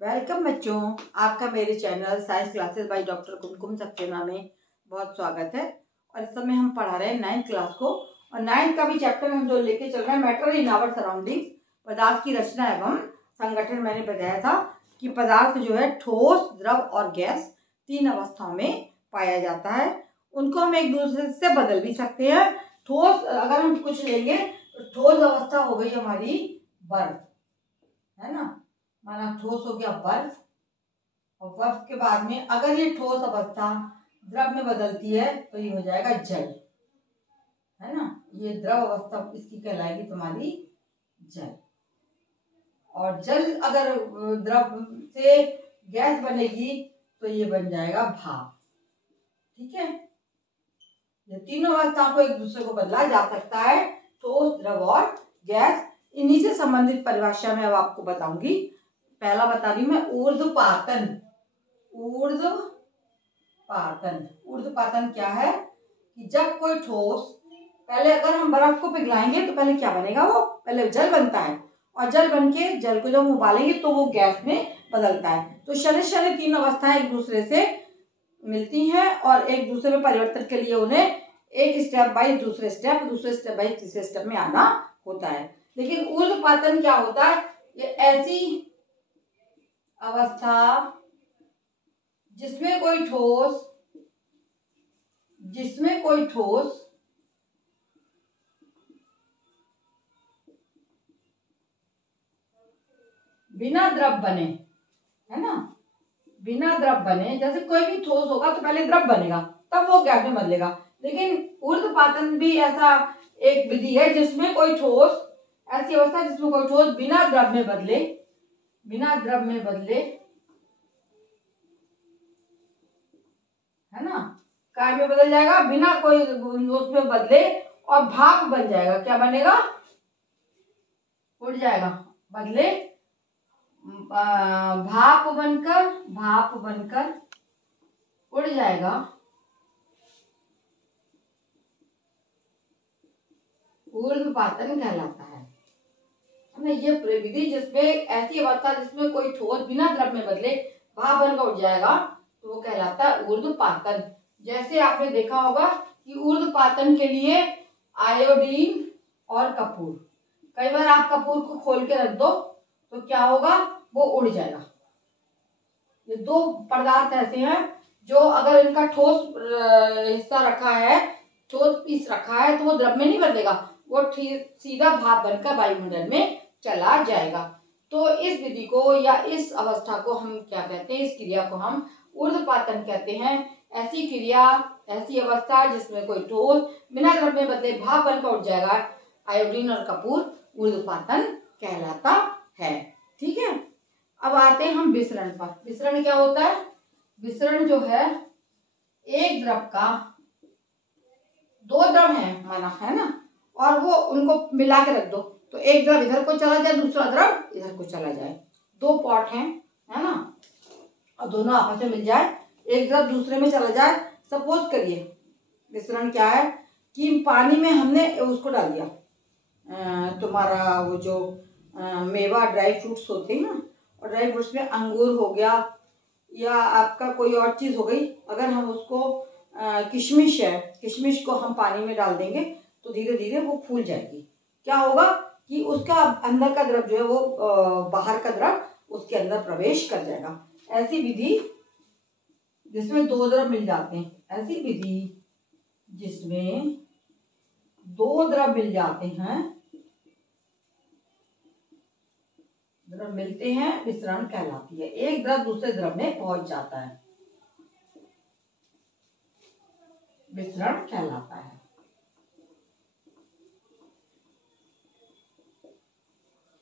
Welcome बच्चों, आपका मेरे channel science classes by doctor Kumkum Saxena में बहुत स्वागत है। और इस समय हम पढ़ा रहे हैं 9th क्लास को। और 9th का भी चैप्टर हम जो लेके चल रहे हैं मैटर इन आवर सराउंडिंग्स, पदार्थ की रचना एवं संगठन। मैंने बताया था कि पदार्थ जो है ठोस, द्रव और गैस 3 अवस्थाओं में पाया जाता है। उनको हम एक दूसरे से बदल भी सकते हैं। ठोस अगर हम कुछ लेंगे तो ठोस अवस्था हो गई हमारी बर्फ, है ना। माना ठोस हो गया बर्फ, और बर्फ के बाद में अगर ये ठोस अवस्था द्रव में बदलती है तो ये हो जाएगा जल, है ना। ये द्रव अवस्था इसकी कहलाएगी तुम्हारी जल। और जल अगर द्रव से गैस बनेगी तो ये बन जाएगा भाप। ठीक है, ये तीनों अवस्थाओं को एक दूसरे को बदला जा सकता है, ठोस, द्रव और गैस। इन्हीं से संबंधित परिभाषा में अब आपको बताऊंगी। पहला बता रही हूं मैं, ऊर्ध्वपातन। ऊर्ध्वपातन, ऊर्ध्वपातन क्या है कि जब कोई ठोस, पहले अगर हम बर्फ को पिघलाएंगे तो पहले क्या बनेगा, वो पहले जल बनता है, और जल बनके जल को जब उबालेंगे तो वो गैस में बदलता है। तो शनि शनि 3 अवस्थाएं एक दूसरे से मिलती हैं और एक दूसरे में परिवर्तन के लिए उन्हें एक स्टेप बाय दूसरे स्टेप बाय तीसरे स्टेप में आना होता है। लेकिन ऊर्ध्वपातन क्या होता है, ये ऐसी अवस्था जिसमें कोई ठोस बिना द्रव बने, है ना, बिना द्रव बने। जैसे कोई भी ठोस होगा तो पहले द्रव बनेगा तब वो गैस में बदलेगा। लेकिन ऊर्ध्वपातन भी ऐसा एक विधि है जिसमें कोई ठोस, ऐसी अवस्था जिसमें कोई ठोस बिना द्रव में बदले, है ना, काय में बदल जाएगा, बिना कोई उसमें बदले, और भाप बन जाएगा। क्या बनेगा, उड़ जाएगा, बदले भाप बनकर उड़ जाएगा। ऊर्ध्वपातन कहलाता है ना ये विधि, जिसमें ऐसी अवस्था जिसमें कोई ठोस बिना द्रव में बदले भाप बनकर उड़ जाएगा तो वो कहलाता है ऊर्ध्वपातन। जैसे आपने देखा होगा कि ऊर्ध्वपातन के लिए आयोडीन और कपूर, कई बार आप कपूर को खोल के रख दो तो क्या होगा, वो उड़ जाएगा। ये 2 पदार्थ ऐसे हैं जो अगर इनका ठोस हिस्सा रखा है, ठोस पीस रखा है, तो वो द्रव में नहीं बदलेगा, वो सीधा भाप बनकर वायुमंडल में चला जाएगा। तो इस विधि को या इस अवस्था को हम क्या कहते हैं, इस क्रिया को हम ऊर्ध्वपातन कहते हैं। ऐसी क्रिया, ऐसी अवस्था जिसमें कोई ठोस बिना द्रव में बदले भाप बनकर उड़ जाएगा, आयोडीन और कपूर, ऊर्ध्वपातन कहलाता है। ठीक है, अब आते हैं हम विसरण पर। विसरण क्या होता है, विसरण जो है एक द्रव का, 2 द्रव है माना, है ना, और वो उनको मिला के रख दो तो एक द्रव इधर को चला जाए, दूसरा द्रव इधर को चला जाए। 2 पॉट हैं, है ना, और दोनों आपस में मिल जाए, एक द्रव दूसरे में चला जाए। सपोज करिए विसरण क्या है कि पानी में हमने उसको डाल दिया, तुम्हारा वो जो मेवा, ड्राई फ्रूट्स होते हैं ना, और ड्राई फ्रूट्स में अंगूर हो गया या आपका कोई और चीज हो गई, अगर हम उसको किशमिश है, किशमिश को हम पानी में डाल देंगे तो धीरे धीरे वो फूल जाएगी। क्या होगा कि उसका अंदर का द्रव जो है वो बाहर का द्रव उसके अंदर प्रवेश कर जाएगा। ऐसी विधि जिसमें 2 द्रव मिल जाते हैं, ऐसी विधि जिसमें 2 द्रव मिल जाते हैं, द्रव मिलते हैं, विसरण कहलाती है। एक द्रव दूसरे द्रव में पहुंच जाता है, विसरण कहलाता है।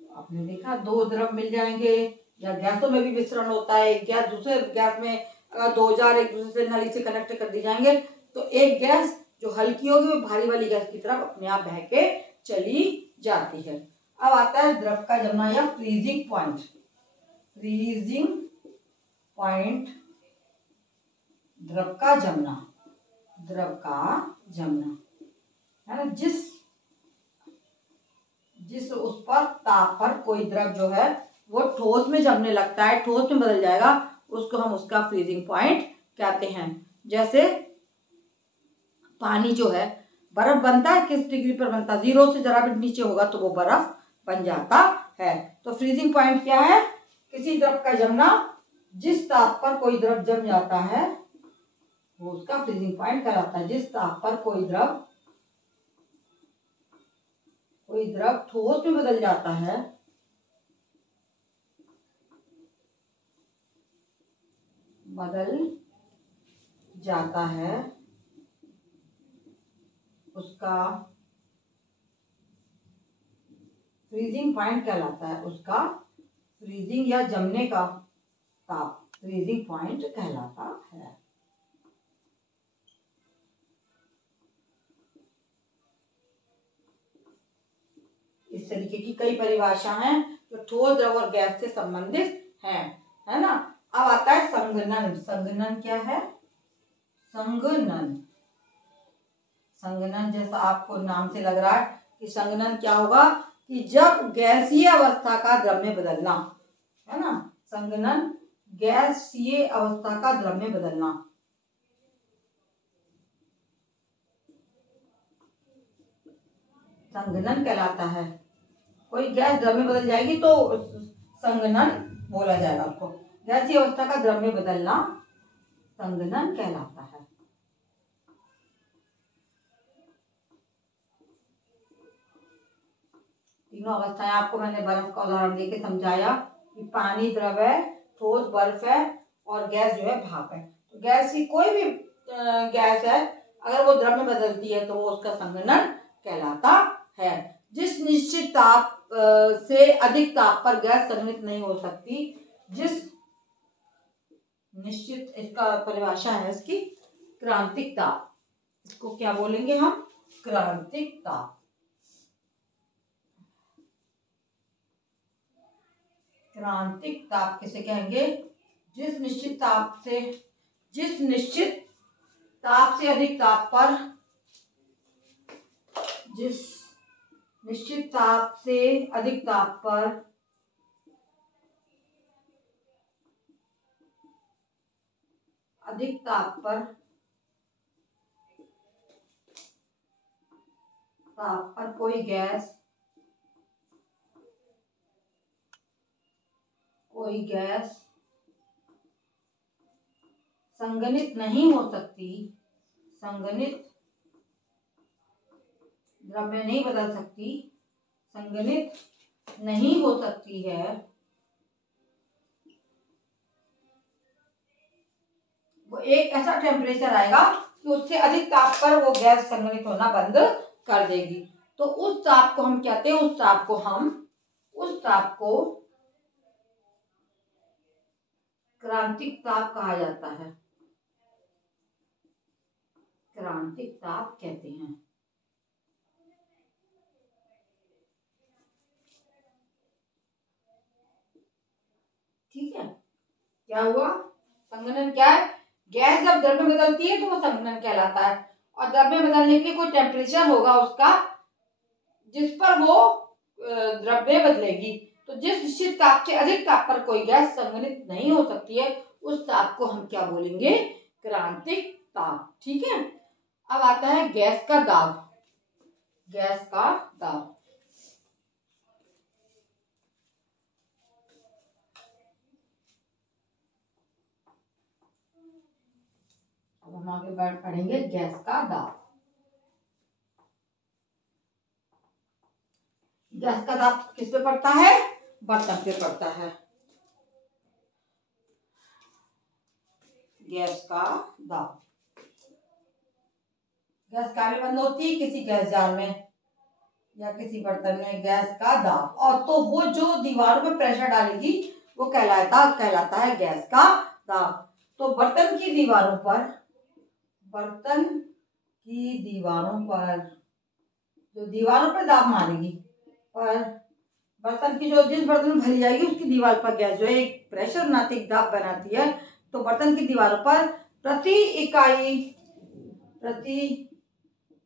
आपने देखा 2 द्रव मिल जाएंगे, या गैसों में भी विसरण होता है। एक गैस दूसरे गैस में अगर 2 जार एक दूसरे से नली से कनेक्ट कर दी जाएंगे तो एक गैस जो हल्की होगी वो भारी वाली गैस की तरफ अपने आप बह के चली जाती है। अब आता है द्रव का जमना या फ्रीजिंग पॉइंट। फ्रीजिंग पॉइंट, द्रव का जमना, है ना, जिस उस पर ताप पर कोई द्रव जो है वो ठोस में जमने लगता है, ठोस में बदल जाएगा, उसको हम उसका फ्रीजिंग पॉइंट कहते हैं। जैसे पानी जो है, बर्फ बनता है किस डिग्री पर बनता है? 0 से जरा भी नीचे होगा तो वो बर्फ बन जाता है। तो फ्रीजिंग पॉइंट क्या है? किसी द्रव का जमना, जिस ताप पर कोई द्रव जम जाता है वो उसका फ्रीजिंग पॉइंट कहलाता है। जिस ताप पर कोई द्रव ठोस में बदल जाता है, उसका फ्रीजिंग पॉइंट कहलाता है। उसका फ्रीजिंग या जमने का ताप फ्रीजिंग पॉइंट कहलाता है। इस तरीके की कई परिभाषा हैं जो ठोस, द्रव और गैस से संबंधित हैं, है ना। अब आता है संघनन। संघनन क्या है? संघनन जैसा आपको नाम से लग रहा है कि संघनन क्या होगा कि जब गैसीय अवस्था का द्रव में बदलना, है ना। संघनन गैसीय अवस्था का द्रव में बदलना। संघनन कहलाता है। कोई गैस द्रव में बदल जाएगी तो संघनन बोला जाएगा उसको। गैसीय अवस्था का द्रव में बदलना संघनन कहलाता है। तीनों अवस्थाएं आपको मैंने बर्फ का उदाहरण देके समझाया कि पानी द्रव है, ठोस बर्फ है और गैस जो है भाप है। तो गैस की कोई भी गैस है, अगर वो द्रव में बदलती है तो वो उसका संघनन कहलाता है। जिस निश्चित ताप से अधिक ताप पर गैस संघनित नहीं हो सकती, जिस निश्चित, इसका परिभाषा है इसकी क्रांतिक ताप। इसको क्या बोलेंगे हम? क्रांतिक ताप। क्रांतिक ताप किसे कहेंगे? जिस निश्चित ताप से अधिक ताप पर, जिस निश्चित ताप से अधिक ताप पर कोई गैस संघनित नहीं हो सकती, संघनित द्रव में नहीं बदल सकती, संघनित नहीं हो सकती है, वो एक ऐसा टेम्परेचर आएगा कि उससे अधिक ताप पर वो गैस संघनित होना बंद कर देगी। तो उस ताप को हम कहते हैं, उस ताप को क्रांतिक ताप कहा जाता है। क्रांतिक ताप कहते हैं। ठीक है, क्या हुआ? संघनन क्या है? गैस जब द्रव में बदलती है तो वो संघनन कहलाता है। और द्रव में बदलने के लिए कोई टेम्परेचर होगा उसका, जिस पर वो द्रव में बदलेगी। तो जिस निश्चित ताप से अधिक ताप पर कोई गैस संघनित नहीं हो सकती है, उस ताप को हम क्या बोलेंगे? क्रांतिक ताप। ठीक है। अब आता है गैस का दाब। गैस का दाब। अब हम आगे पढ़ेंगे गैस का दाब। गैस का दाब किस पे पड़ता है? बर्तन पे पड़ता है। गैस का दाब। गैस कहाँ में बंद होती है? किसी गैस जार में या किसी बर्तन में। गैस का दाब। और तो वो जो दीवारों में प्रेशर डालेगी वो कहलाता है गैस का दाब। तो बर्तन की दीवारों पर जो दीवारों पर दाब मारेगी, पर बर्तन की जो जिस बर्तन में भरी जाएगी उसकी दीवार पर गैस जो है एक प्रेशर बनाती है, दाब बनाती है। तो बर्तन की दीवारों पर प्रति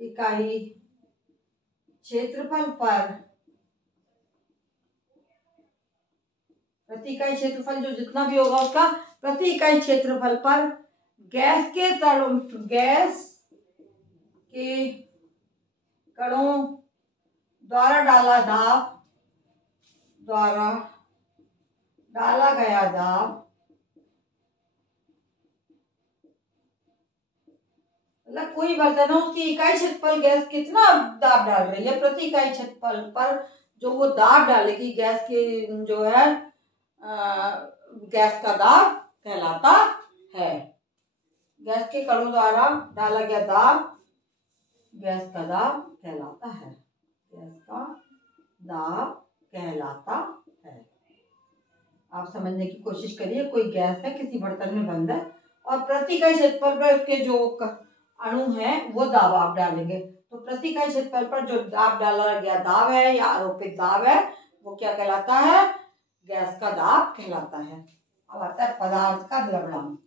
इकाई क्षेत्रफल पर प्रति इकाई क्षेत्रफल जो जितना भी होगा उसका प्रति इकाई क्षेत्रफल पर गैस के कणों द्वारा डाला गया दाब, मतलब कोई बर्तन हो उसकी इकाई क्षेत्रफल गैस कितना दाब डाल रही है, प्रति इकाई क्षेत्रफल पर जो वो दाब डालेगी गैस की जो है गैस का दाब कहलाता है। गैस के कणों द्वारा डाला गया दाब गैस का दाब कहलाता है। गैस का दाब कहलाता है। आप समझने की कोशिश करिए, कोई गैस है किसी बर्तन में बंद है और प्रति इकाई क्षेत्रफल पर उसके जो अणु हैं वो दाब आप डालेंगे, तो प्रति इकाई क्षेत्रफल पर जो दाब डाला गया दाब है या आरोपित दाब है वो क्या कहलाता है, गैस का दाब कहलाता है। अब आता है पदार्थ का द्रवणांक।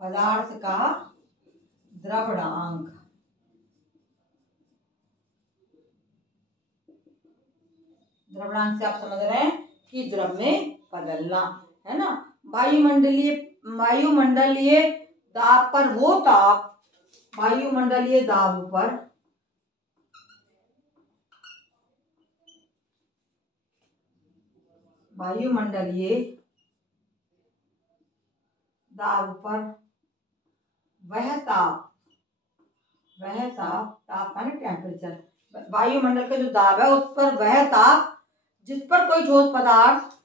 पदार्थ का द्रवणांक, द्रवणांक से आप समझ रहे हैं कि द्रव में बदलना है ना। वायुमंडलीय दाब पर वो ताप, वायुमंडलीय दाब पर वह ताप माने टेम्परेचर, वायुमंडल का जो दाब है उस पर वह ताप जिस पर कोई ठोस पदार्थ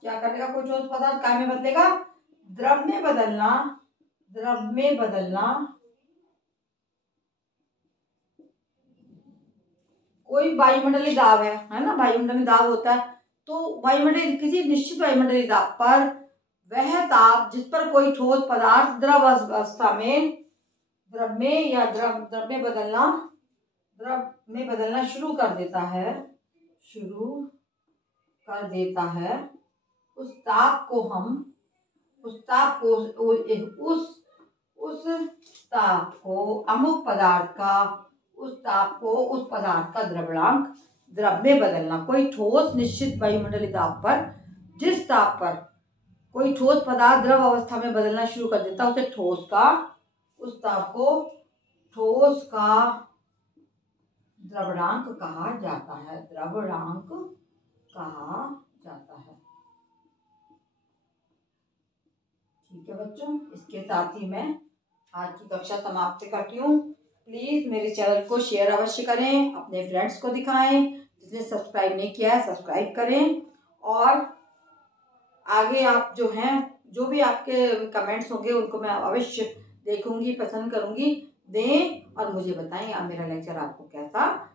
क्या करेगा, कोई ठोस पदार्थ काय में बदलेगा, द्रव में बदलना कोई वायुमंडलीय दाब है ना, वायुमंडलीय दाब होता है, तो वायुमंडलीय किसी निश्चित वायुमंडलीय दाब पर वह ताप जिस पर कोई ठोस पदार्थ द्रव में बदलना शुरू कर देता है, उस ताप को अमुक पदार्थ का उस पदार्थ का द्रवणांक, द्रव में बदलना। कोई ठोस निश्चित वायुमंडलीय दाब पर जिस ताप पर कोई ठोस पदार्थ द्रव अवस्था में बदलना शुरू कर देता उसे उस ताप को ठोस का द्रवणांक कहा जाता है। ठीक है बच्चों, इसके साथ ही मैं आज की कक्षा समाप्त करती हूँ। प्लीज मेरे चैनल को शेयर अवश्य करें, अपने फ्रेंड्स को दिखाएं, जिसने सब्सक्राइब नहीं किया है सब्सक्राइब करें, और आगे आप जो भी आपके कमेंट्स होंगे उनको मैं अवश्य देखूंगी, पसंद करूंगी, दें और मुझे बताएं आप मेरा लेक्चर आपको कैसा